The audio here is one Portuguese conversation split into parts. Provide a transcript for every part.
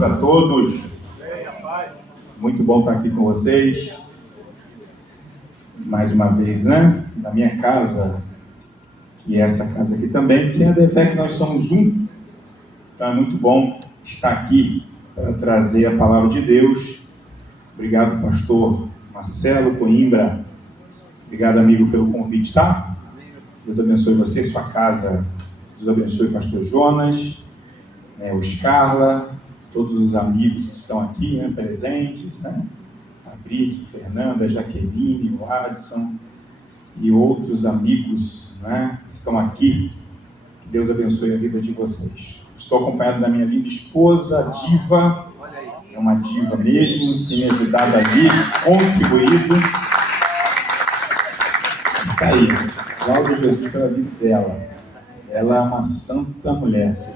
Para todos, muito bom estar aqui com vocês, mais uma vez, na minha casa, que é essa casa aqui também, que é a DEVEC, nós somos um, então é muito bom estar aqui para trazer a palavra de Deus. Obrigado, pastor Marcelo Coimbra, obrigado, amigo, pelo convite, tá? Deus abençoe você, sua casa, Deus abençoe o pastor Jonas, o Scarla, todos os amigos que estão aqui, presentes, Fabrício, Fernanda, Jaqueline, o Adson e outros amigos, que estão aqui. Que Deus abençoe a vida de vocês. Estou acompanhado da minha linda esposa, diva, é uma diva mesmo, tem me ajudado ali, contribuído. Isso aí, glória a Jesus pela vida dela. Ela é uma santa mulher.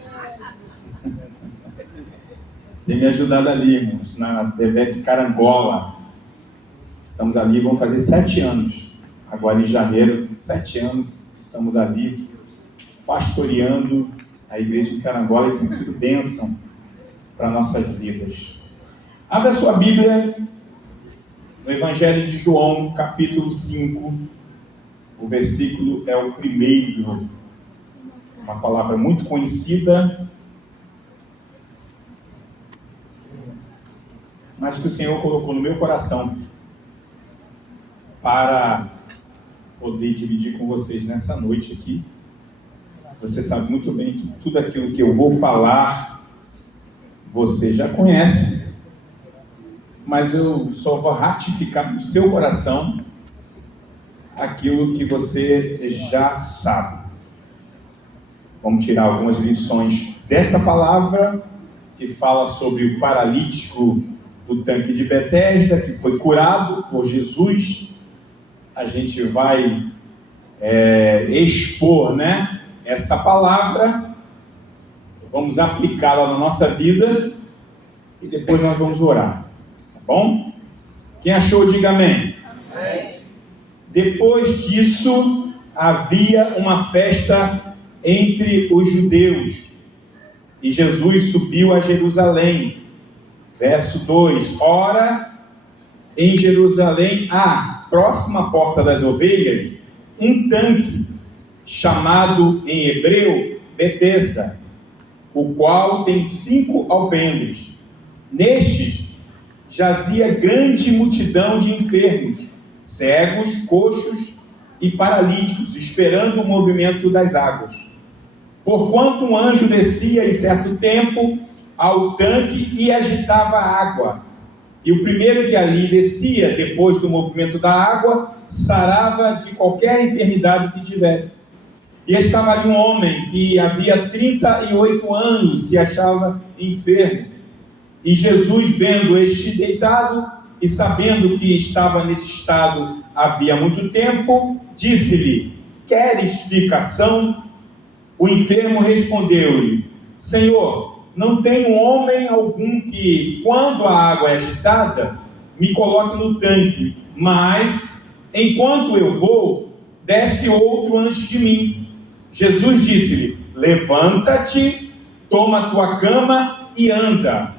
Tem me ajudado ali, irmãos, na DEVEC Carangola. Estamos ali, vamos fazer 7 anos. Agora em janeiro, 7 anos, estamos ali pastoreando a igreja de Carangola e tem sido bênção para nossas vidas. Abra sua Bíblia no Evangelho de João, capítulo 5. O versículo é o primeiro. Uma palavra muito conhecida, mas que o Senhor colocou no meu coração para poder dividir com vocês nessa noite aqui. Você sabe muito bem que tudo aquilo que eu vou falar, você já conhece, mas eu só vou ratificar no seu coração aquilo que você já sabe. Vamos tirar algumas lições desta palavra, que fala sobre o paralítico do tanque de Betesda, que foi curado por Jesus. A gente vai expor, essa palavra, vamos aplicá-la na nossa vida e depois nós vamos orar, tá bom? Quem achou, diga amém. Amém. Depois disso, havia uma festa entre os judeus e Jesus subiu a Jerusalém. Verso 2: Ora, em Jerusalém há, próxima à porta das ovelhas, um tanque, chamado em hebreu Betesda, o qual tem 5 alpendres. Nestes jazia grande multidão de enfermos, cegos, coxos e paralíticos, esperando o movimento das águas. Porquanto um anjo descia em certo tempo ao tanque e agitava a água, e o primeiro que ali descia, depois do movimento da água, sarava de qualquer enfermidade que tivesse. E estava ali um homem que havia 38 anos se achava enfermo. E Jesus, vendo este deitado e sabendo que estava nesse estado havia muito tempo, disse-lhe: Queres ficação? O enfermo respondeu-lhe: Senhor, não tenho homem algum que, quando a água é agitada, me coloque no tanque, mas, enquanto eu vou, desce outro antes de mim. Jesus disse-lhe: Levanta-te, toma a tua cama e anda.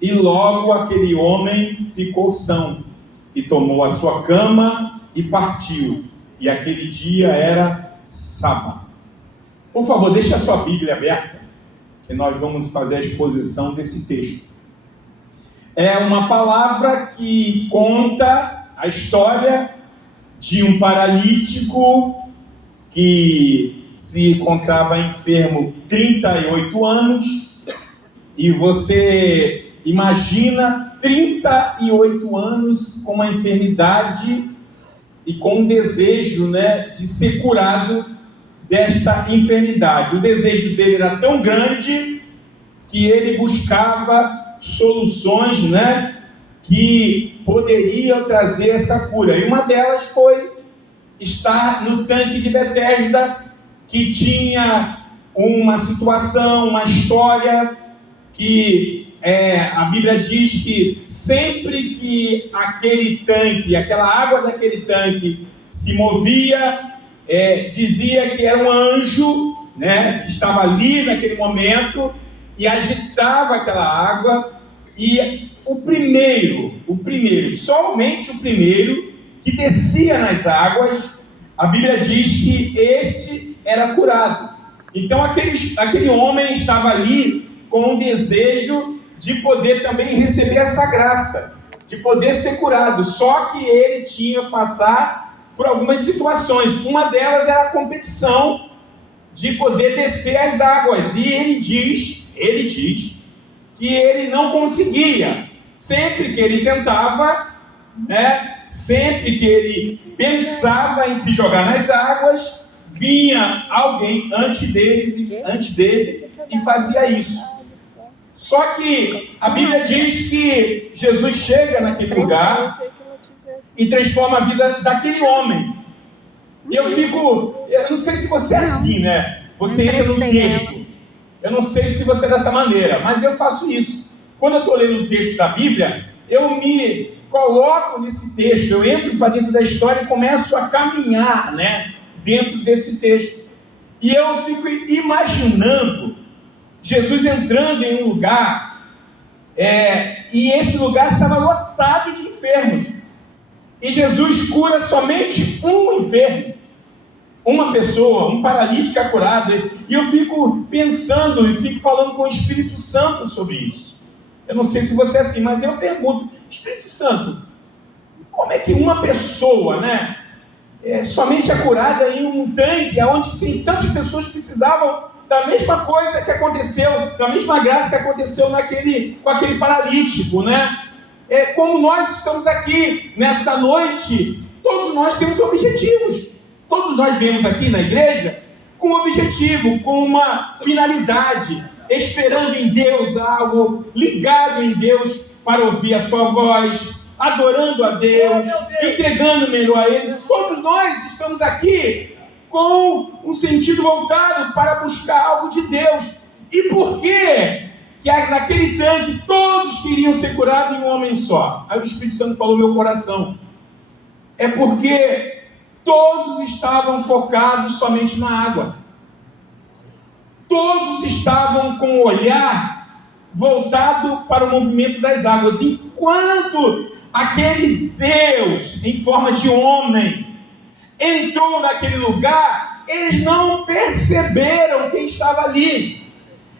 E logo aquele homem ficou são, e tomou a sua cama e partiu. E aquele dia era sábado. Por favor, deixe a sua Bíblia aberta, que nós vamos fazer a exposição desse texto. É uma palavra que conta a história de um paralítico que se encontrava enfermo 38 anos, e você imagina 38 anos com uma enfermidade e com um desejo, de ser curado desta enfermidade. O desejo dele era tão grande que ele buscava soluções, que poderiam trazer essa cura. E uma delas foi estar no tanque de Betesda, que tinha uma situação, uma história que a Bíblia diz que sempre que aquele tanque, aquela água daquele tanque se movia, dizia que era um anjo, que estava ali naquele momento, e agitava aquela água, e somente o primeiro que descia nas águas, a Bíblia diz que este era curado. Então aquele homem estava ali com o desejo de poder também receber essa graça, de poder ser curado, só que ele tinha que passar por algumas situações. Uma delas era a competição de poder descer as águas, e ele diz que ele não conseguia. Sempre que ele tentava, sempre que ele pensava em se jogar nas águas, vinha alguém antes dele e fazia isso. Só que a Bíblia diz que Jesus chega naquele lugar e transforma a vida daquele homem. E eu não sei se você é assim, né? Você entra no texto. Eu não sei se você é dessa maneira, mas eu faço isso. Quando eu estou lendo o texto da Bíblia, eu me coloco nesse texto, eu entro para dentro da história e começo a caminhar, dentro desse texto. E eu fico imaginando Jesus entrando em um lugar, e esse lugar estava lotado de enfermos. E Jesus cura somente um enfermo, uma pessoa, um paralítico é curado. E eu fico pensando e fico falando com o Espírito Santo sobre isso. Eu não sei se você é assim, mas eu pergunto: Espírito Santo, como é que uma pessoa, somente é curada em um tanque onde tem tantas pessoas que precisavam da mesma coisa que aconteceu, da mesma graça que aconteceu com aquele paralítico, Como nós estamos aqui nessa noite, todos nós temos objetivos. Todos nós viemos aqui na igreja com um objetivo, com uma finalidade, esperando em Deus algo, ligado em Deus para ouvir a sua voz, adorando a Deus, entregando melhor a Ele. Todos nós estamos aqui com um sentido voltado para buscar algo de Deus. E por que naquele tanque todos queriam ser curados em um homem só? Aí o Espírito Santo falou no meu coração: é porque todos estavam focados somente na água. Todos estavam com o olhar voltado para o movimento das águas. Enquanto aquele Deus, em forma de homem, entrou naquele lugar, eles não perceberam quem estava ali.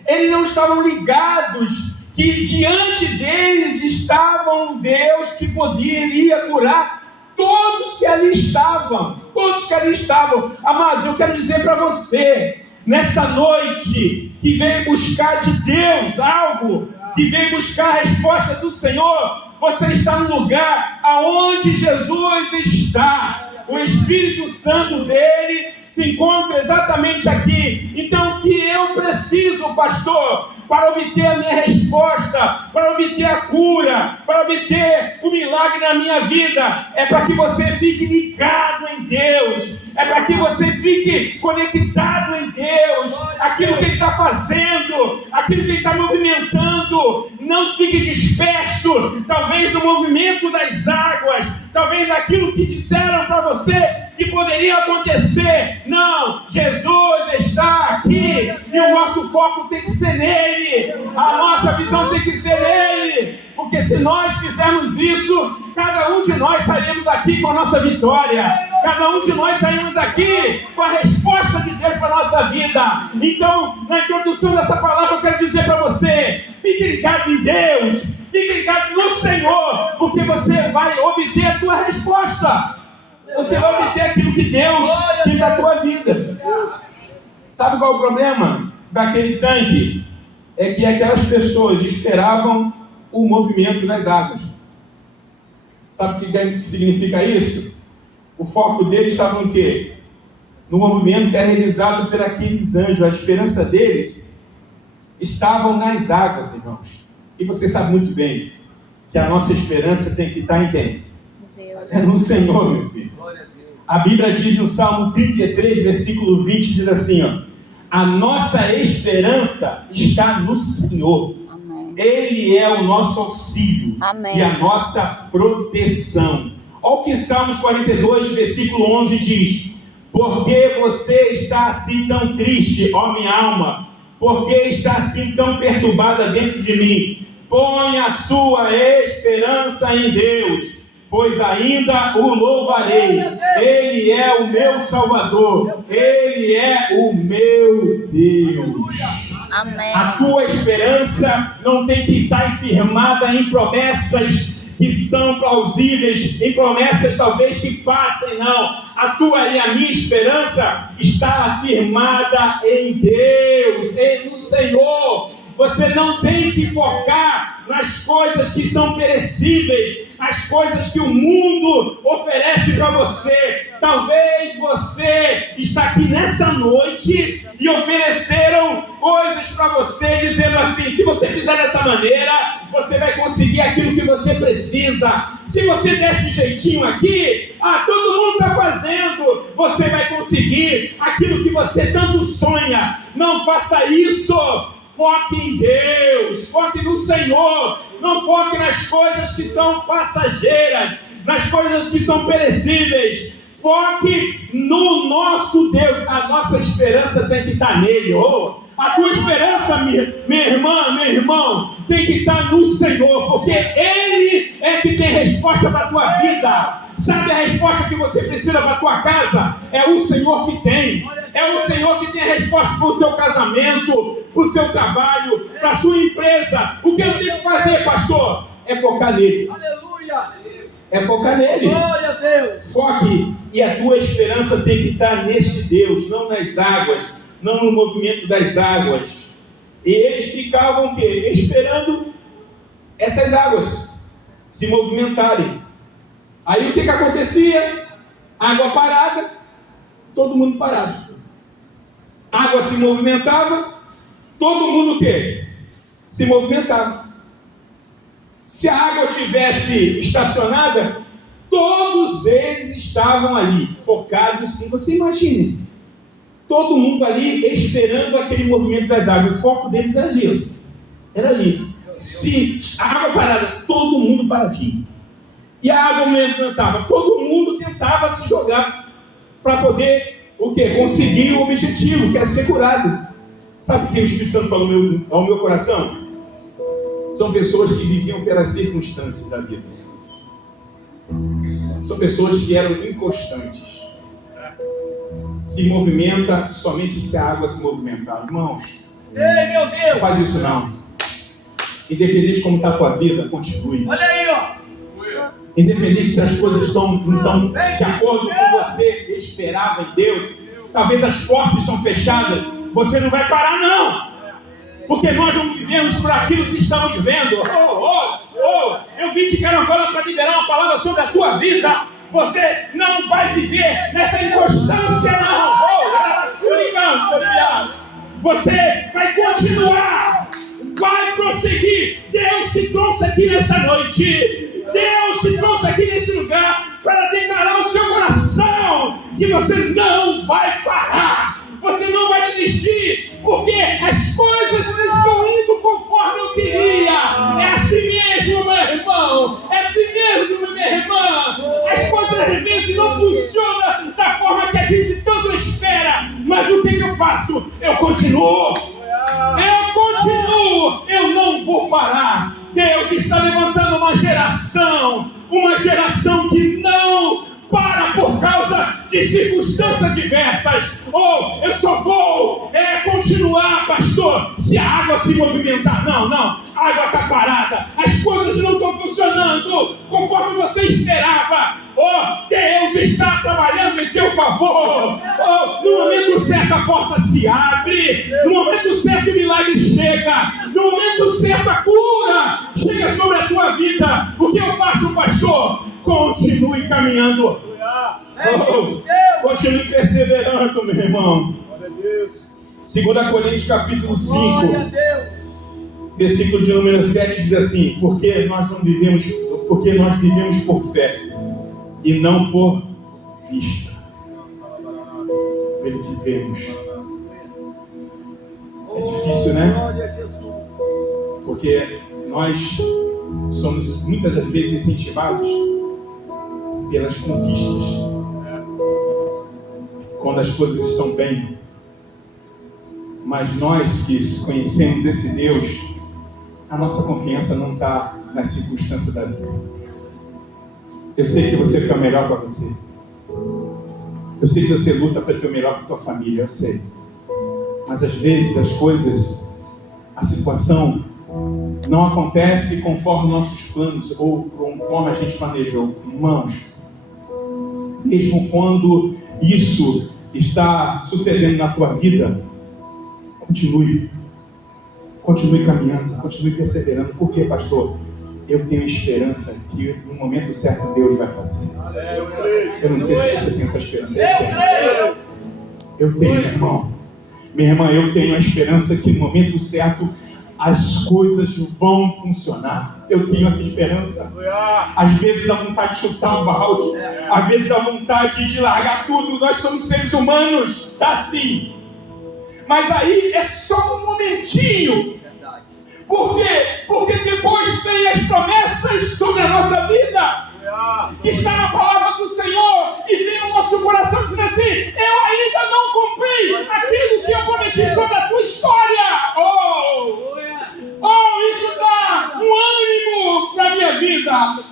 Eles não estavam ligados que diante deles estava um Deus que poderia curar todos que ali estavam. Amados, eu quero dizer para você, nessa noite, que veio buscar de Deus algo, que veio buscar a resposta do Senhor, você está no lugar aonde Jesus está. O Espírito Santo dele se encontra exatamente aqui. Então, o que eu preciso, pastor, para obter a minha resposta, para obter a cura, para obter o milagre na minha vida, é para que você fique ligado em Deus, é para que você fique conectado em Deus, aquilo que Ele está fazendo, aquilo que Ele está movimentando. Não fique disperso, talvez no movimento das águas, talvez naquilo que disseram para você que poderia acontecer. Não, Jesus está aqui e o nosso foco tem que ser nele, a nossa visão tem que ser nele, porque se nós fizermos isso, cada um de nós sairemos aqui com a nossa vitória, cada um de nós sairemos aqui com a resposta de Deus para a nossa vida. Então, na introdução dessa palavra, eu quero dizer para você: fique ligado em Deus, fique ligado no Senhor, porque você vai obter a tua resposta. Você vai obter aquilo que Deus tem para a tua vida. Sabe qual é o problema daquele tanque? É que aquelas pessoas esperavam o movimento das águas. Sabe o que significa isso? O foco deles estava no quê? No movimento que era realizado por aqueles anjos. A esperança deles estavam nas águas, irmãos. E você sabe muito bem que a nossa esperança tem que estar em quem? É no Senhor, meu filho. A Bíblia diz no Salmo 33, versículo 20, diz assim, a nossa esperança está no Senhor. Amém. Ele é o nosso auxílio. Amém. E a nossa proteção. Olha o que Salmos 42, versículo 11 diz: porque você está assim tão triste, ó minha alma? Por que está assim tão perturbada dentro de mim? Põe a sua esperança em Deus, pois ainda o louvarei. Ele é o meu Salvador, Ele é o meu Deus. Amém. A tua esperança não tem que estar firmada em promessas que são plausíveis, em promessas talvez que passem, não. A tua e a minha esperança está firmada em Deus, no Senhor. Você não tem que focar nas coisas que são perecíveis, as coisas que o mundo oferece para você. Talvez você está aqui nessa noite e ofereceram coisas para você, dizendo assim: se você fizer dessa maneira, você vai conseguir aquilo que você precisa. Se você der esse jeitinho aqui, todo mundo está fazendo, você vai conseguir aquilo que você tanto sonha. Não faça isso. Foque em Deus, foque no Senhor, não foque nas coisas que são passageiras, nas coisas que são perecíveis. Foque no nosso Deus. A nossa esperança tem que estar nele. A tua esperança, minha irmã, meu irmão, tem que estar no Senhor, porque Ele é que tem resposta para a tua vida. Sabe a resposta que você precisa para a tua casa? É o Senhor que tem. É o Senhor que tem a resposta para o seu casamento, para o seu trabalho, para a sua empresa. O que eu tenho que fazer, pastor? É focar nele. Aleluia! É focar nele. Glória a Deus! Foque, e a tua esperança tem que estar nesse Deus, não nas águas, não no movimento das águas. E eles ficavam o quê? Esperando essas águas se movimentarem. Aí o que acontecia? Água parada, todo mundo parado. Água se movimentava, todo mundo o quê? Se movimentava. Se a água tivesse estacionada, todos eles estavam ali, focados em, você imagine, todo mundo ali esperando aquele movimento das águas. O foco deles era ali, era ali. Se a água parada, todo mundo paradinho. E a água movimentava, todo mundo tentava se jogar para poder o quê? Conseguir o objetivo, que é ser curado. Sabe o que o Espírito Santo falou ao meu coração? São pessoas que viviam pelas circunstâncias da vida. São pessoas que eram inconstantes. Se movimenta somente se a água se movimentar. Irmãos, Ei, meu Deus! não faz isso não. Independente de como está a tua vida, continue. Olha aí, ó! Independente se as coisas estão de acordo com o que você esperava em Deus, talvez as portas estão fechadas, você não vai parar não, porque nós não vivemos por aquilo que estamos vendo. Eu vim de Carangola para liberar uma palavra sobre a tua vida. Você não vai viver nessa inconstância não. Você vai continuar, vai prosseguir. Deus te trouxe aqui nessa noite. Deus te trouxe aqui nesse lugar para declarar ao seu coração que você não vai parar, você não vai desistir, porque as coisas não estão indo conforme eu queria. É assim mesmo, meu irmão, é assim mesmo, minha irmã. As coisas às vezes não funcionam da forma que a gente tanto espera, mas o que eu faço? Eu continuo, eu não vou parar. Deus está levantando uma geração que não para por causa de circunstâncias diversas. Eu só vou continuar, pastor, se a água se movimentar. Não, a água está parada, as coisas não estão funcionando conforme você esperava. Deus está trabalhando em teu favor. No momento certo a porta se abre, no momento certo o milagre chega, no momento certo a cura chega sobre a tua vida. O que eu faço, pastor? Continue caminhando. Continue perseverando, meu irmão. 2 Coríntios capítulo 5, versículo de número 7 diz assim: porque nós vivemos por fé e não por vista. Pelo que vemos. É difícil, né? Porque nós somos muitas vezes incentivados pelas conquistas. Quando as coisas estão bem, Mas nós que conhecemos esse Deus, a nossa confiança não está nas circunstâncias da vida. Eu sei que você quer o melhor para você. Eu sei que você luta para ter o melhor para a tua família, eu sei. Mas às vezes as coisas, a situação não acontece conforme nossos planos ou conforme a gente planejou. Irmãos, mesmo quando isso está sucedendo na tua vida, continue caminhando, continue perseverando. Por quê, pastor? Eu tenho esperança que no momento certo Deus vai fazer. Eu não sei se você tem essa esperança. Eu tenho, meu irmão. Minha irmã, eu tenho a esperança que no momento certo as coisas vão funcionar. Eu tenho essa esperança. Às vezes dá vontade de chutar um balde, às vezes dá vontade de largar tudo. Nós somos seres humanos, tá assim. Mas aí é só um momentinho. Por quê? Porque depois tem as promessas sobre a nossa vida, que está na palavra do Senhor, e vem no nosso coração dizendo assim: eu ainda não cumpri aquilo que eu prometi sobre a tua história. Isso dá um ânimo para a minha vida.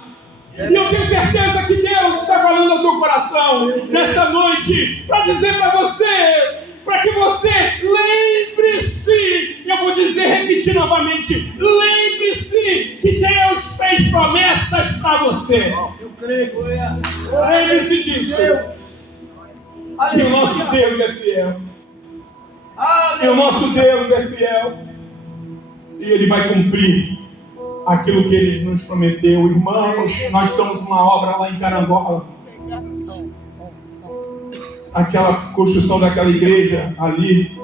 E eu tenho certeza que Deus está falando ao teu coração nessa noite para dizer para você, para que você lembre-se, eu vou dizer, repetir novamente, lembre-se que Deus fez promessas para você. Eu creio. Lembre-se disso. E o nosso Deus é fiel. E o nosso Deus é fiel. E Ele vai cumprir aquilo que Ele nos prometeu. Irmãos, nós estamos numa obra lá em Carangola. Aquela construção daquela igreja ali,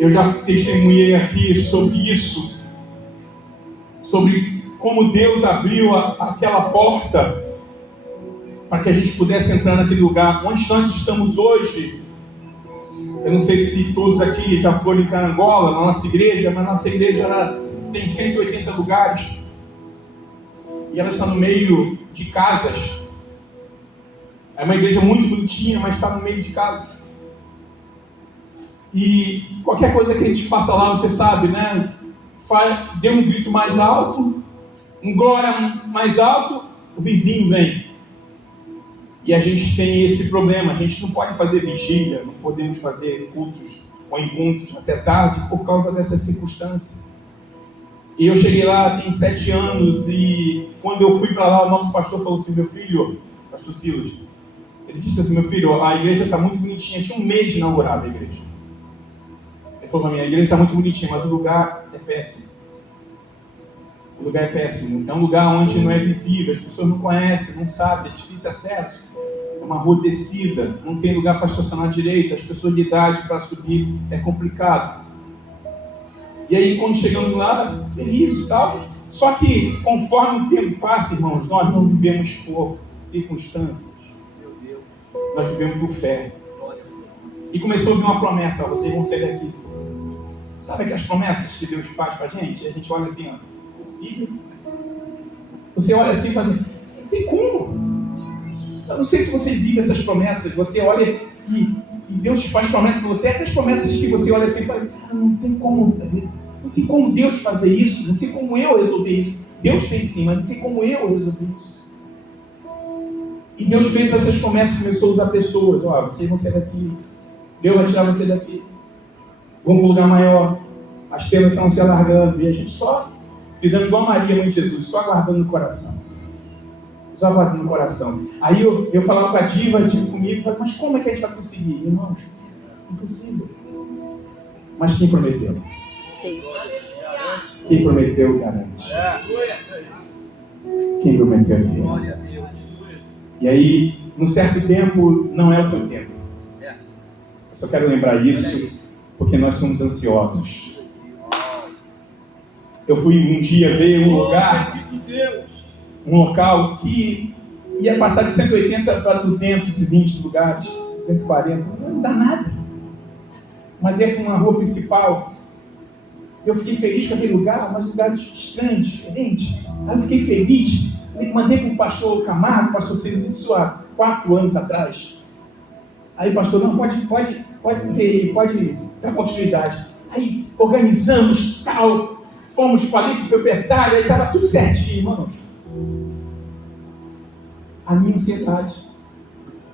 eu já testemunhei aqui sobre isso, sobre como Deus abriu aquela porta para que a gente pudesse entrar naquele lugar onde nós estamos hoje. Eu não sei se todos aqui já foram em Carangola, na nossa igreja, mas nossa igreja tem 180 lugares e ela está no meio de casas. É uma igreja muito bonitinha, mas está no meio de casas. E qualquer coisa que a gente faça lá, você sabe, né? Dê um grito mais alto, um glória mais alto, o vizinho vem. E a gente tem esse problema, a gente não pode fazer vigília, não podemos fazer cultos ou encontros até tarde por causa dessa circunstância. E eu cheguei lá tem 7 anos e quando eu fui para lá, o nosso pastor falou assim: meu filho, pastor Silas, ele disse assim: meu filho, a igreja está muito bonitinha, tinha um mês de inaugurada a igreja. Ele falou para mim: a igreja está muito bonitinha, mas o lugar é péssimo. O lugar é péssimo, é um lugar onde não é visível, as pessoas não conhecem, não sabem, é difícil acesso, é uma rua descida, não tem lugar para estacionar direito, as pessoas de idade para subir é complicado. E aí quando chegamos lá, felizes e tal, só que conforme o tempo passa, irmãos, nós não vivemos por circunstâncias, nós vivemos por fé. E começou a vir uma promessa: ó, vocês vão sair daqui. Sabe aquelas promessas que Deus faz para a gente? A gente olha assim, ó, possível? Você olha assim e fala assim: não tem como. Eu não sei se você vive essas promessas. Você olha e Deus te faz promessas para você. Aquelas promessas que você olha assim e fala: cara, não tem como Deus fazer isso. Não tem como eu resolver isso. Deus fez sim, mas não tem como eu resolver isso. E Deus fez essas promessas, começou a usar pessoas. Ó, vocês vão sair daqui. Deus vai tirar você daqui. Vão para um lugar maior. As tendas estão se alargando. E a gente só fizendo igual Maria, mãe de Jesus, só aguardando no coração. Só aguardando no coração. Aí eu falava com a Diva comigo, falei: mas como é que a gente vai conseguir? Irmãos, impossível. Mas quem prometeu? Quem prometeu, garante. Quem prometeu é fiel. E aí, num certo tempo, não é o teu tempo. Eu só quero lembrar isso, porque nós somos ansiosos. Eu fui um dia ver um local que ia passar de 180 para 220 lugares, 240, não dá nada. Mas é para uma rua principal. Eu fiquei feliz com aquele lugar, mas um lugar estranho, diferente. Aí eu fiquei feliz. Mandei para o pastor Camargo, o pastor Silas, isso há 4 anos atrás. Aí o pastor: não, pode ver, dar continuidade. Aí organizamos tal, falei com o proprietário, aí estava tudo certinho, irmãos. A minha ansiedade.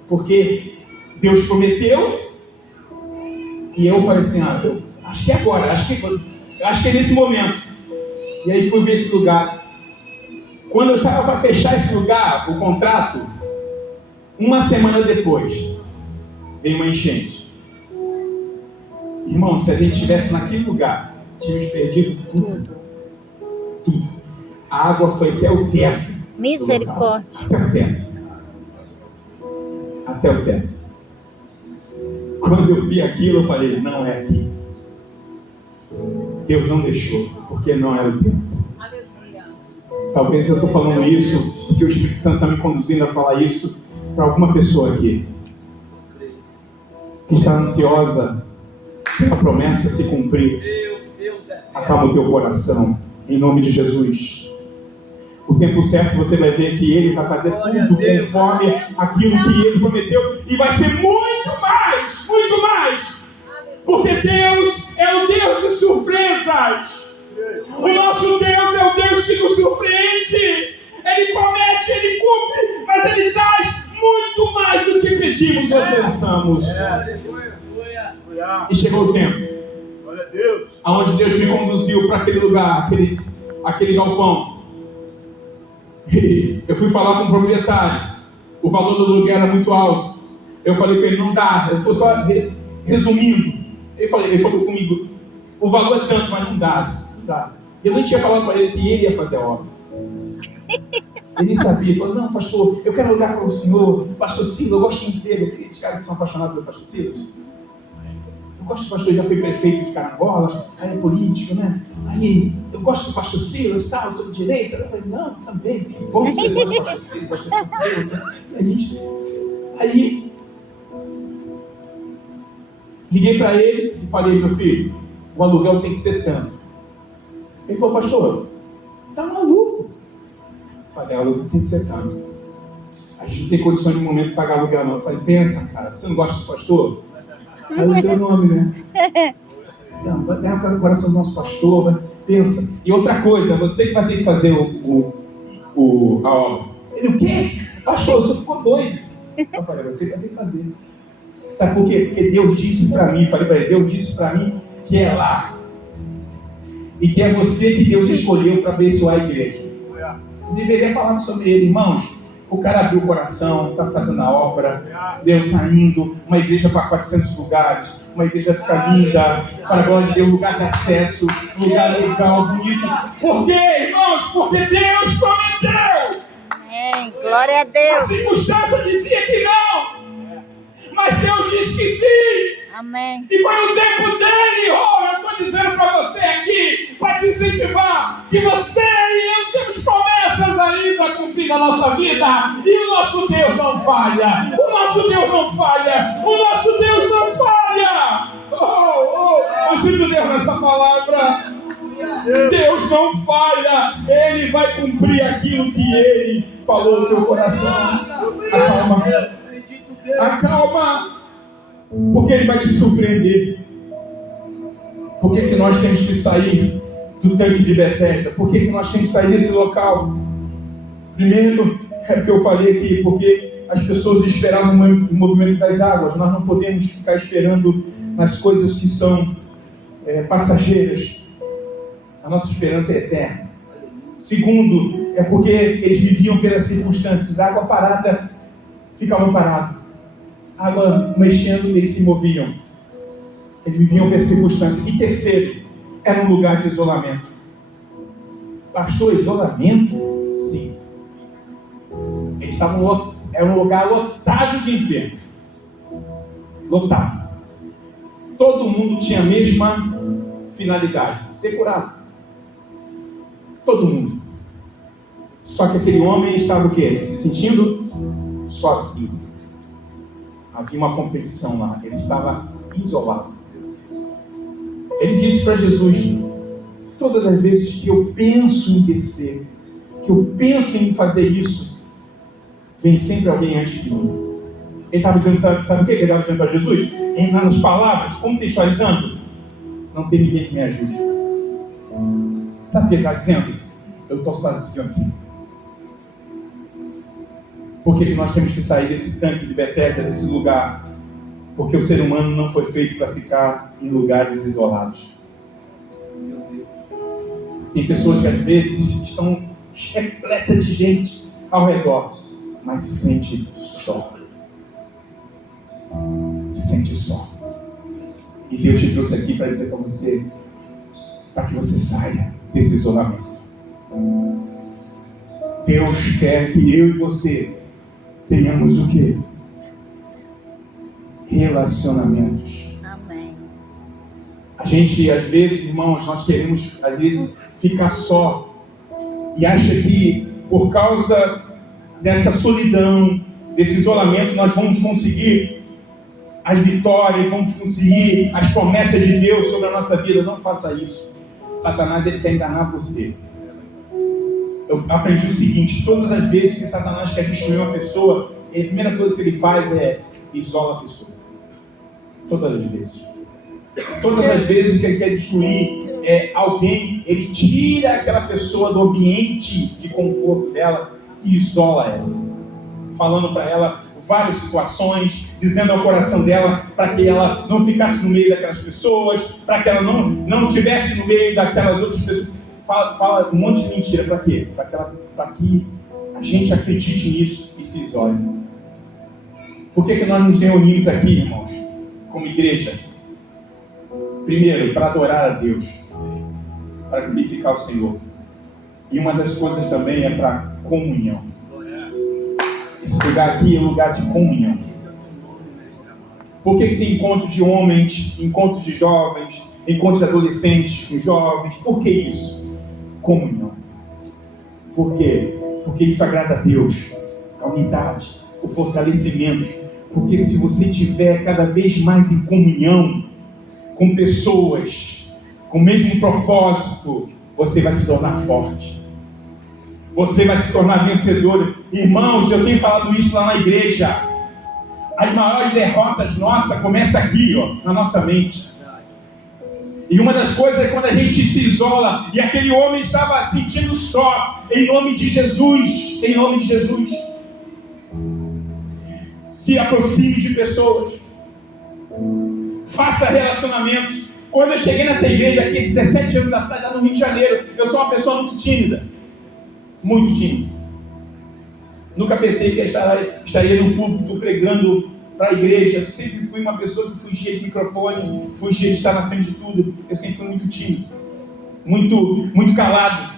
Porque Deus prometeu, e eu falei assim, eu acho que é agora, acho que é nesse momento. E aí fui ver esse lugar. Quando eu estava para fechar esse lugar, o contrato, uma semana depois, veio uma enchente. Irmão, se a gente estivesse naquele lugar, tínhamos perdido tudo. Tudo. A água foi até o teto. Misericórdia. Até o teto. Até o teto. Quando eu vi aquilo, eu falei, não é aqui. Deus não deixou, porque não era o tempo. Aleluia. Talvez eu estou falando isso, porque o Espírito Santo está me conduzindo a falar isso para alguma pessoa aqui, que está ansiosa pela promessa se cumprir. Deus é. Acalma o teu coração, em nome de Jesus. O tempo certo você vai ver que Ele vai fazer tudo conforme aquilo que Ele prometeu, e vai ser muito mais, porque Deus é o Deus de surpresas. O nosso Deus é o Deus que nos surpreende. Ele promete, Ele cumpre, mas Ele traz muito mais do que pedimos ou pensamos. E chegou o tempo, aonde Deus me conduziu para aquele lugar, aquele galpão. E eu fui falar com o proprietário. O valor do aluguel era muito alto. Eu falei com ele, não dá, eu estou só resumindo. Ele falou comigo, o valor é tanto, mas não dá. Não dá. Eu não tinha falado para ele que ele ia fazer a obra. Ele nem sabia. Ele falou, não, pastor, eu quero alugar para o senhor, pastor Silas, eu gosto muito dele. Aqueles caras que são apaixonados pelo pastor Silas. Eu gosto do pastor, já foi prefeito de Carangola, aí é político, né? Aí, eu gosto do pastor Silas e tal, eu sou de direita. Eu falei, não, também. Bom, você gosta do pastor Silas, pastor Silas. Aí, liguei para ele e falei, meu filho, o aluguel tem que ser tanto. Ele falou, pastor, tá maluco? Eu falei, o aluguel tem que ser tanto. A gente não tem condição de momento de pagar aluguel não. Eu falei, pensa, cara, você não gosta do pastor? Aí eu dei o nome, né? Não, vai ganhar o coração do nosso pastor, vai. Pensa. E outra coisa, você que vai ter que fazer a obra. Ele, o quê? Pastor, você ficou doido. Eu falei, você que vai ter que fazer. Sabe por quê? Porque Deus disse para mim, falei para ele, Deus disse para mim que é lá. E que é você que Deus escolheu para abençoar a igreja. Eu deveria falar sobre ele, irmãos. O cara abriu o coração, está fazendo a obra, Deus está indo, uma igreja para 400 lugares, uma igreja vai ficar linda, para a glória de Deus, lugar de acesso, lugar legal, bonito. Por quê, irmãos? Porque Deus prometeu. Amém. Glória a Deus. A circunstância dizia que não, mas Deus disse que sim. Amém. E foi o tempo dele. Eu estou dizendo para você aqui, para te incentivar, que você e eu temos promessas ainda a cumprir na nossa vida. E o nosso Deus não falha. O nosso Deus não falha. O nosso Deus não falha. Eu sinto Deus nessa palavra. Deus não falha. Ele vai cumprir aquilo que Ele falou no teu coração. Acalma. Acalma. Porque Ele vai te surpreender. Por que nós temos que sair do tanque de Betesda? Por que nós temos que sair desse local? Primeiro, é o que eu falei aqui, porque as pessoas esperavam o movimento das águas. Nós não podemos ficar esperando nas coisas que são passageiras. A nossa esperança é eterna. Segundo, é porque eles viviam pelas circunstâncias. A água parada, ficavam parados. Água mexendo, eles se moviam. Eles viviam pelas circunstâncias. E terceiro, era um lugar de isolamento. Pastor, isolamento? Sim. Eles estavam, era um lugar lotado de enfermos. Lotado. Todo mundo tinha a mesma finalidade, ser curado. Todo mundo. Só que aquele homem estava o quê? Se sentindo sozinho. Havia uma competição lá. Ele estava isolado. Ele disse para Jesus, todas as vezes que eu penso em descer, que eu penso em fazer isso, vem sempre alguém antes de mim. Ele estava dizendo, sabe o que ele estava dizendo para Jesus? Nas palavras, contextualizando, não tem ninguém que me ajude. Sabe o que ele está dizendo? Eu estou sozinho aqui. Por que nós temos que sair desse tanque de Betesda, desse lugar? Porque o ser humano não foi feito para ficar em lugares isolados. Tem pessoas que às vezes estão repletas de gente ao redor, mas se sente só. Se sente só. E Deus te trouxe aqui para dizer para você, para que você saia desse isolamento. Deus quer que eu e você tenhamos o quê? Relacionamentos. Amém. A gente, às vezes, irmãos, nós queremos, às vezes, ficar só. E acha que, por causa dessa solidão, desse isolamento, nós vamos conseguir as vitórias, vamos conseguir as promessas de Deus sobre a nossa vida. Não faça isso. Satanás, ele quer enganar você. Eu aprendi o seguinte: todas as vezes que Satanás quer destruir uma pessoa, a primeira coisa que ele faz é isola a pessoa. Todas as vezes. Todas as vezes que ele quer destruir alguém, ele tira aquela pessoa do ambiente de conforto dela e isola ela, falando para ela várias situações, dizendo ao coração dela para que ela não ficasse no meio daquelas pessoas, para que ela não estivesse no meio daquelas outras pessoas. Fala um monte de mentira. Para quê? Para que a gente acredite nisso e se isole. Por que nós nos reunimos aqui, irmãos, como igreja? Primeiro, para adorar a Deus, para glorificar o Senhor. E uma das coisas também é para comunhão. Esse lugar aqui é um lugar de comunhão. Por que tem encontro de homens, encontro de jovens, encontro de adolescentes com jovens? Por que isso? Comunhão. Por quê? Porque isso agrada a Deus. A unidade, o fortalecimento. Porque se você estiver cada vez mais em comunhão com pessoas com o mesmo propósito, você vai se tornar forte. Você vai se tornar vencedor. Irmãos, eu tenho falado isso lá na igreja. As maiores derrotas nossas começam aqui, na nossa mente. E uma das coisas é quando a gente se isola. E aquele homem estava sentindo só. Em nome de Jesus. Em nome de Jesus. Se aproxime de pessoas. Faça relacionamentos. Quando eu cheguei nessa igreja aqui, 17 anos atrás, lá no Rio de Janeiro, eu sou uma pessoa muito tímida. Muito tímida. Nunca pensei que eu estaria no púlpito pregando para a igreja. Eu sempre fui uma pessoa que fugia de microfone, fugia de estar na frente de tudo. Eu sempre fui muito tímido. Muito calado.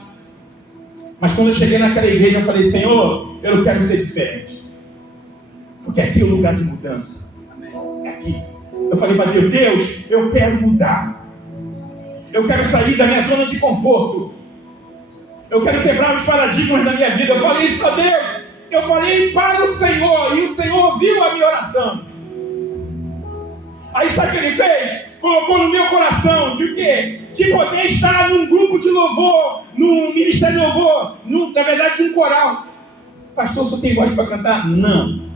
Mas quando eu cheguei naquela igreja, eu falei: Senhor, eu não quero ser diferente. Porque aqui é o lugar de mudança. É aqui. Eu falei para Deus: Deus, eu quero mudar. Eu quero sair da minha zona de conforto. Eu quero quebrar os paradigmas da minha vida. Eu falei isso para Deus. Eu falei para o Senhor. E o Senhor ouviu a minha oração. Aí sabe o que Ele fez? Colocou no meu coração de quê? De poder estar num grupo de louvor, num ministério de louvor, na verdade um coral. Pastor, só tem voz para cantar? Não.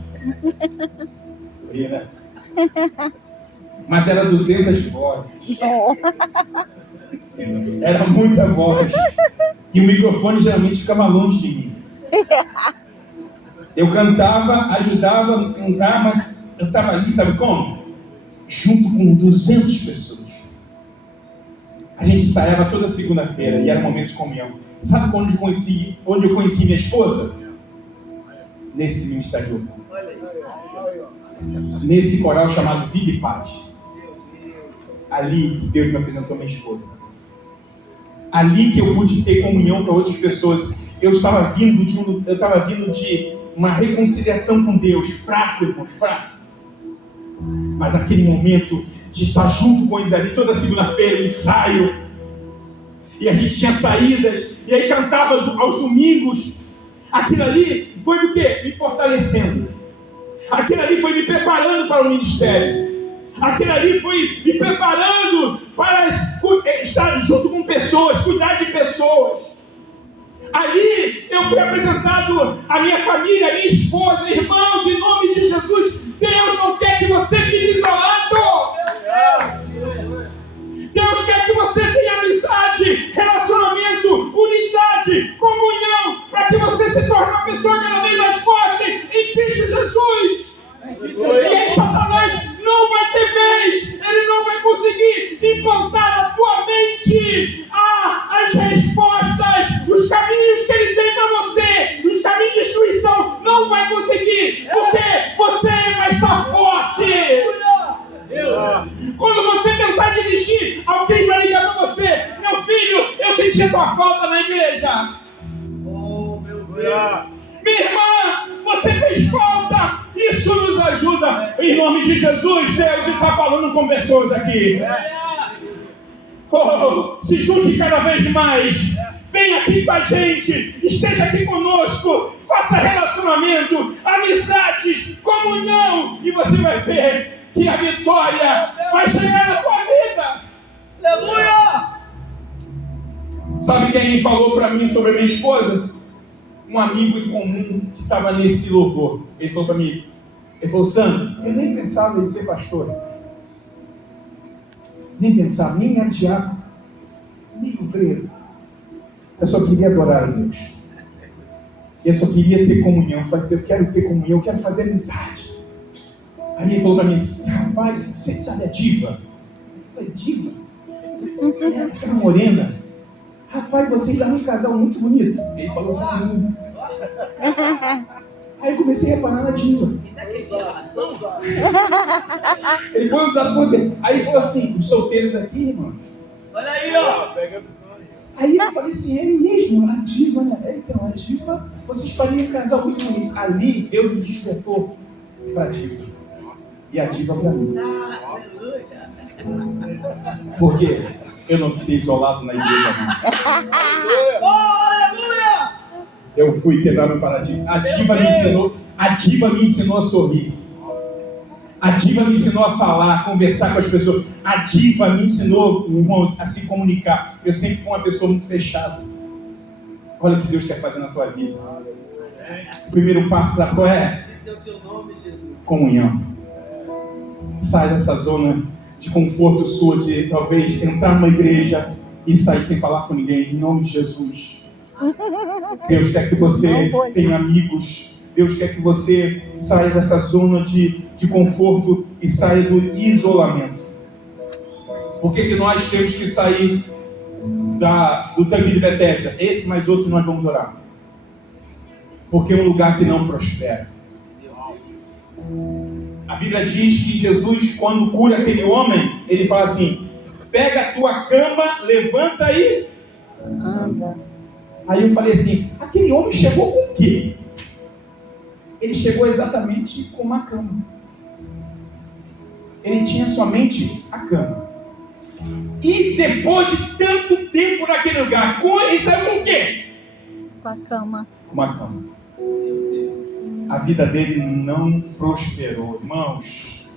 Né? Mas era 200 vozes. Era muita voz. E o microfone geralmente ficava longe de mim. Eu cantava, ajudava a cantar, mas eu estava ali, sabe como? Junto com 200 pessoas. A gente ensaiava toda segunda-feira e era um momento de comunhão. Sabe onde eu conheci minha esposa? Nesse ministério. Nesse coral chamado Vida e Paz. Ali que Deus me apresentou minha esposa. Ali que eu pude ter comunhão com outras pessoas. Eu estava vindo de uma reconciliação com Deus, fraco, irmãos, fraco. Mas aquele momento de estar junto com eles ali toda segunda-feira, ensaio, e a gente tinha saídas, e aí cantava aos domingos. Aquilo ali foi o quê? Me fortalecendo. Aquilo ali foi me preparando para o ministério. Aquilo ali foi me preparando para estar junto com pessoas, cuidar de pessoas. Ali eu fui apresentado à minha família, à minha esposa, irmãos, em nome de Jesus. Deus não quer que você fique isolado. Deus quer unidade, comunhão, para que você se torne uma pessoa cada vez mais forte em Cristo Jesus. E aí Satanás não vai ter vez, ele não vai conseguir implantar na tua mente as respostas, os caminhos que ele tem para você, os caminhos de destruição, não vai conseguir, porque você vai estar forte. Quando você pensar em desistir, alguém vai ligar para você: meu filho, eu senti a tua falta na igreja. Oh, meu Deus. Minha irmã, você fez falta. Isso nos ajuda. Em nome de Jesus, Deus está falando com pessoas aqui. Se junte cada vez mais. Venha aqui com a gente. Esteja aqui conosco. Faça relacionamento, amizades, comunhão. E você vai ver que a vitória vai chegar na tua vida. Aleluia! Sabe quem falou para mim sobre a minha esposa? Um amigo em comum que estava nesse louvor. Ele falou para mim, ele falou: Sandro, eu nem pensava em ser pastor. Nem pensava, nem era diácono, nem obreiro. Eu só queria adorar a Deus. Eu só queria ter comunhão. Eu falei assim: eu quero ter comunhão, eu quero fazer amizade. Aí ele falou para mim: rapaz, você sabe a diva? Eu falei: diva? É aquela morena. Rapaz, vocês já um casal muito bonito. Ele falou para mim. Aí eu comecei a reparar na diva. Ele foi usado por Deus. Aí ele falou assim: os solteiros aqui, irmão. Olha aí, ó. Aí eu falei assim: é mesmo, a diva, né? Então, a diva, vocês fariam um casal muito bonito. Ali, Deus me despertou para a diva. E a diva para mim. Aleluia. Por quê? Eu não fiquei isolado na igreja, não. Oh, aleluia! Eu fui quebrar meu paradigma. A diva me ensinou a sorrir. A diva me ensinou a falar, a conversar com as pessoas. A diva me ensinou, irmãos, a se comunicar. Eu sempre fui uma pessoa muito fechada. Olha o que Deus quer fazer na tua vida. O primeiro passo, sabe qual é? Comunhão. Sai dessa zona de conforto sua, de talvez entrar numa igreja e sair sem falar com ninguém, em nome de Jesus. Deus quer que você tenha amigos. Deus quer que você saia dessa zona de conforto e saia do isolamento. Por que nós temos que sair do tanque de Betesda? Esse mais outros nós vamos orar. Porque é um lugar que não prospera. A Bíblia diz que Jesus, quando cura aquele homem, ele fala assim: pega a tua cama, levanta e anda. Aí eu falei assim: aquele homem chegou com o quê? Ele chegou exatamente com uma cama. Ele tinha somente a cama. E depois de tanto tempo naquele lugar, ele saiu com o quê? Com a cama. Com uma cama. A vida dele não prosperou. Irmãos,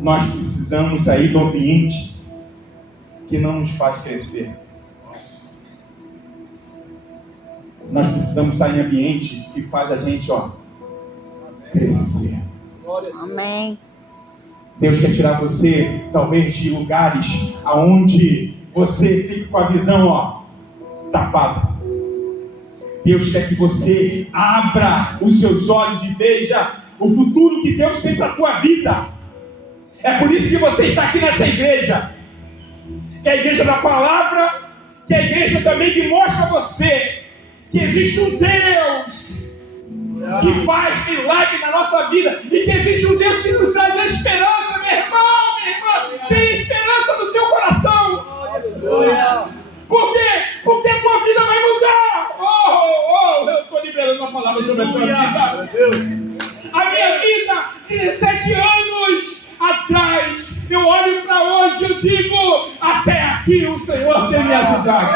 nós precisamos sair do ambiente que não nos faz crescer. Nós precisamos estar em ambiente que faz a gente, crescer. Amém. Deus quer tirar você, talvez, de lugares aonde você fica com a visão, tapada. Deus quer que você abra os seus olhos e veja o futuro que Deus tem para a tua vida. É por isso que você está aqui nessa igreja, que é a igreja da palavra, que é a igreja também que mostra a você que existe um Deus que faz milagre na nossa vida e que existe um Deus que nos traz a esperança, meu irmão, minha irmã. Tem esperança no teu coração. Por quê? Porque a tua vida vai mudar. Eu estou liberando uma palavra sobre a tua vida. A minha vida de 17 anos atrás, eu olho para hoje e eu digo: até aqui o Senhor tem me ajudado.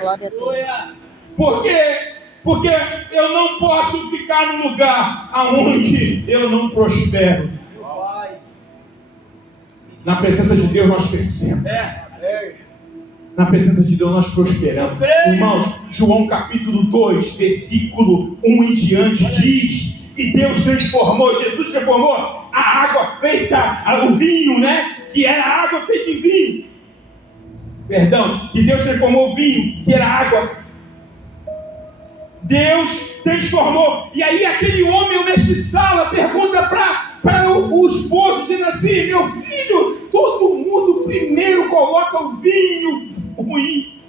Glória a Deus. Por quê? Porque eu não posso ficar num lugar aonde eu não prospero. Na presença de Deus nós crescemos. Na presença de Deus nós prosperamos. Irmãos, João capítulo 2, versículo 1 em diante diz que Deus transformou, Jesus transformou a água feita, o vinho, que era água feita em vinho. Perdão, que Deus transformou o vinho, que era água, Deus transformou. E aí aquele homem, o mestre-sala, pergunta para o esposo de Nassim: meu filho, todo mundo primeiro coloca o vinho ruim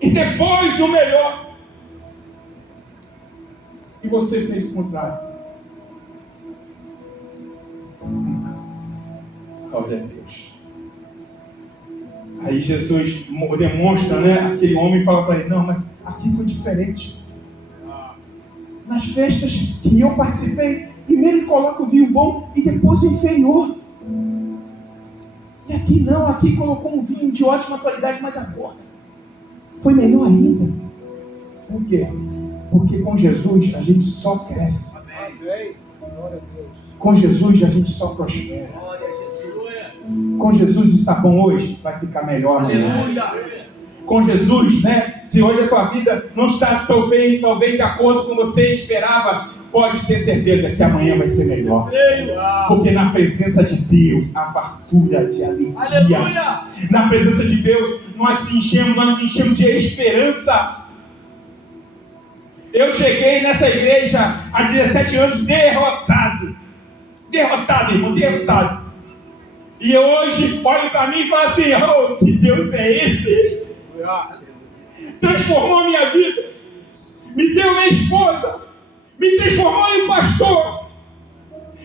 e depois o melhor. E você fez o contrário. Glória a Deus. Aí Jesus demonstra, né? Aquele homem fala para ele: não, mas aqui foi diferente. Nas festas que eu participei, primeiro ele coloca o vinho bom e depois o inferior. E aqui não, aqui colocou um vinho de ótima qualidade, mas agora foi melhor ainda. Por quê? Porque com Jesus a gente só cresce. Amém. Com Jesus a gente só prospera. Com Jesus está bom hoje, vai ficar melhor amanhã. Aleluia. Com Jesus, né? Se hoje a tua vida não está talvez de acordo com o que você esperava, pode ter certeza que amanhã vai ser melhor. Porque na presença de Deus há fartura de alegria. Aleluia. Na presença de Deus nós nos enchemos de esperança. Eu cheguei nessa igreja há 17 anos derrotado, irmão, derrotado. E hoje olho para mim e falo assim: oh, que Deus é esse? Transformou a minha vida, me deu minha esposa, me transformou em pastor,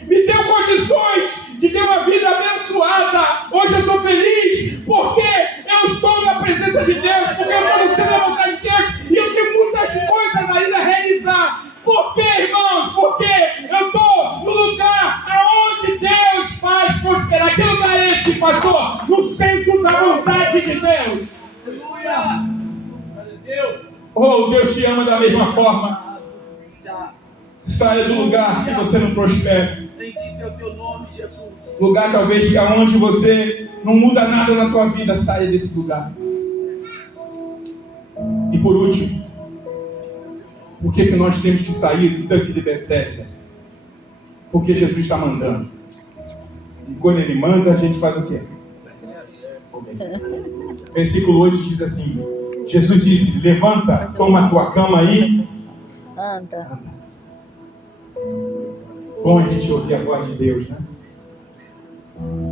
me deu condições de ter uma vida abençoada. Hoje eu sou feliz porque eu estou na presença de Deus, porque eu estou no centro da vontade de Deus e eu tenho muitas coisas ainda a realizar. Por quê, irmãos? Porque eu estou no lugar aonde Deus faz prosperar. Que lugar é esse, pastor? No centro da vontade de Deus. Aleluia. Oh, Deus te ama da mesma forma. Saia do lugar que você não prospera. Bendito é o teu nome, Jesus. Lugar talvez que aonde você não muda nada na tua vida, saia desse lugar. E por último, por que nós temos que sair do tanque de Betesda? Porque Jesus está mandando. E quando Ele manda, a gente faz o quê? Obedece. Versículo 8 diz assim: Jesus disse: levanta, toma a tua cama aí. Anda. Bom a gente ouvir a voz de Deus, né?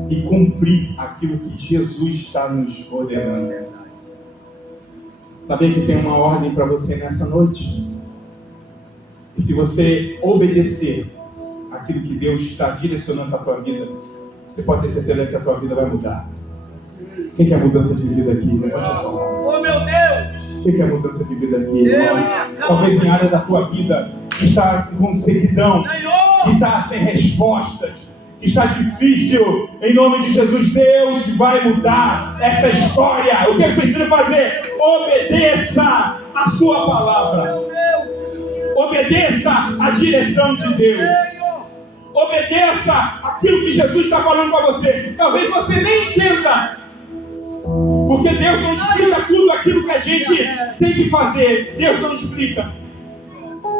E cumprir aquilo que Jesus está nos ordenando. Saber que tem uma ordem para você nessa noite. E se você obedecer aquilo que Deus está direcionando para a tua vida, você pode ter certeza que a tua vida vai mudar. Quem quer mudança de vida aqui? Levante a sua mão. Oh, meu Deus. Quem quer mudança de vida aqui, irmãos? Talvez em área da tua vida que está com sequidão, Senhor. que está sem respostas, que está difícil. Em nome de Jesus, Deus vai mudar essa história. O que é preciso fazer? Obedeça a sua palavra. Meu Deus. Obedeça a direção de Deus. Obedeça aquilo que Jesus está falando para você. Talvez você nem entenda, porque Deus não explica tudo aquilo que a gente tem que fazer. Deus não explica.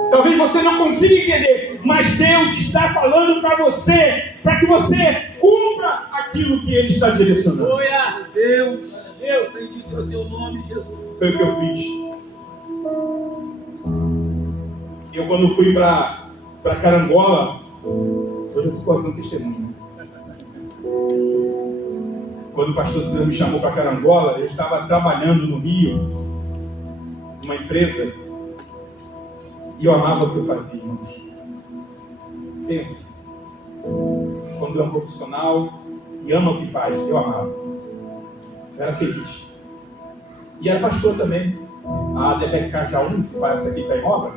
Talvez você não consiga entender, mas Deus está falando para você, para que você cumpra aquilo que Ele está direcionando. Glória. Deus. Bendito é o teu nome, Jesus. Foi o que eu fiz. Eu, quando fui para Carangola, hoje eu estou contando testemunho. Quando o pastor Cida me chamou para Carangola, eu estava trabalhando no Rio, numa empresa, e eu amava o que eu fazia, irmãos. Pensa, quando é um profissional e ama o que faz, eu amava. Eu era feliz. E era pastor também. A Devec Cajaú, que parece aqui está em obra,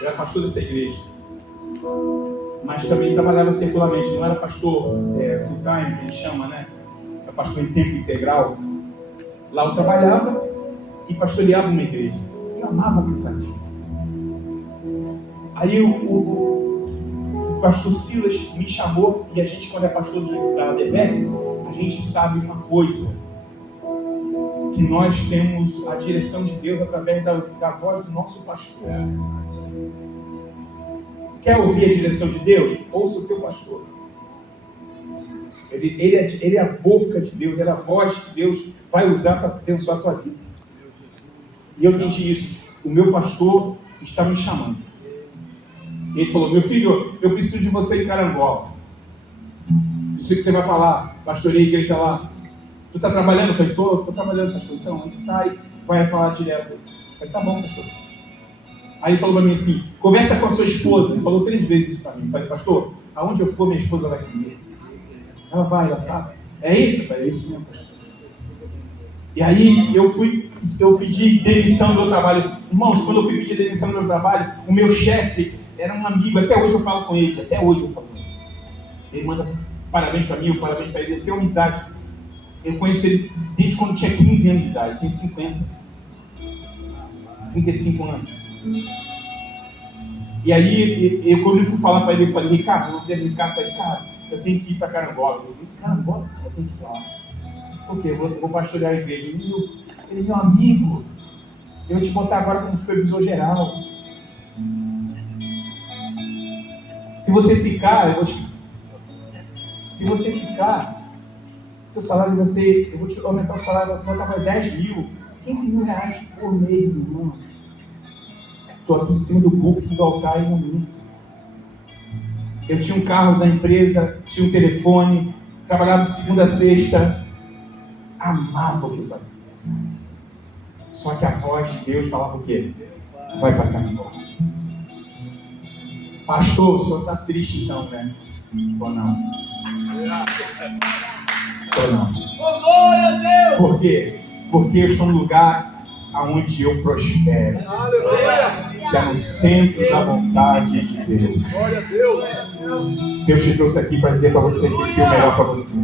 eu era pastor dessa igreja. Mas também trabalhava secularmente, não era pastor full time, que a gente chama, né? Era pastor em tempo integral. Lá eu trabalhava e pastoreava uma igreja. Eu amava o que fazia. Aí o pastor Silas me chamou, e a gente, quando é pastor da Devec, a gente sabe uma coisa, que nós temos a direção de Deus através da voz do nosso pastor. Quer ouvir a direção de Deus? Ouça o teu pastor. Ele é a boca de Deus, ele é a voz que Deus vai usar para abençoar a tua vida. E eu entendi isso. o meu pastor está me chamando. Ele falou: meu filho, eu preciso de você em Carangola. Preciso que você vá para lá, pastoreie a igreja lá. Tu está trabalhando? Eu falei: tô trabalhando, pastor. Então, a gente sai, vai para lá direto. Eu falei: tá bom, pastor. Aí ele falou para mim assim: conversa com a sua esposa. Ele falou 3 vezes isso para mim. Eu falei: pastor, aonde eu for, minha esposa vai comigo. Ela vai, ela sabe. É isso? Eu falei: é isso mesmo, pastor. E aí eu pedi demissão do meu trabalho. Irmãos, quando eu fui pedir demissão do meu trabalho, o meu chefe era um amigo, até hoje eu falo com ele, Ele manda parabéns para mim, eu parabéns para ele, eu tenho amizade. Eu conheço ele desde quando tinha 15 anos de idade, tem 50, 35 anos. E aí, quando eu fui falar para ele, eu falei: Ricardo, o nome dele é Ricardo, eu falei: cara, eu tenho que ir para Carangola. Eu falei: Carangola? Eu tenho que ir para lá. Por quê? Eu vou pastorear a igreja. Ele é meu amigo. Eu vou te botar agora como supervisor geral. Se você ficar, teu salário vai ser, eu vou te aumentar o salário, vou botar mais 10 mil, 15 mil reais por mês, irmão. Estou aqui em cima do púlpito do altar e não minto. Eu tinha um carro da empresa, tinha um telefone, trabalhava de segunda a sexta, amava o que fazia. Só que a voz de Deus falava o quê? Vai para Carangola. Pastor, o senhor está triste então, né? Tô não. Glória a Deus! Por quê? Porque eu estou num lugar onde eu prospero. Aleluia! Que é no centro da vontade de Deus. Glória a Deus! Deus te trouxe aqui para dizer para você que ele tem o melhor para você.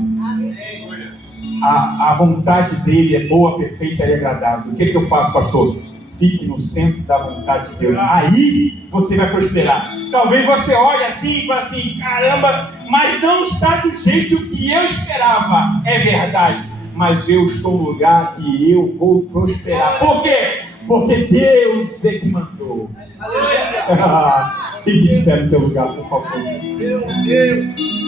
A vontade dele é boa, perfeita e agradável. O que eu faço, pastor? Fique no centro da vontade de Deus. Aí você vai prosperar. Talvez você olhe assim e fale assim: caramba, mas não está do jeito que eu esperava. É verdade. Mas eu estou no lugar que eu vou prosperar. Por quê? Porque Deus é que mandou. Fique de pé no teu lugar, por favor. Meu Deus!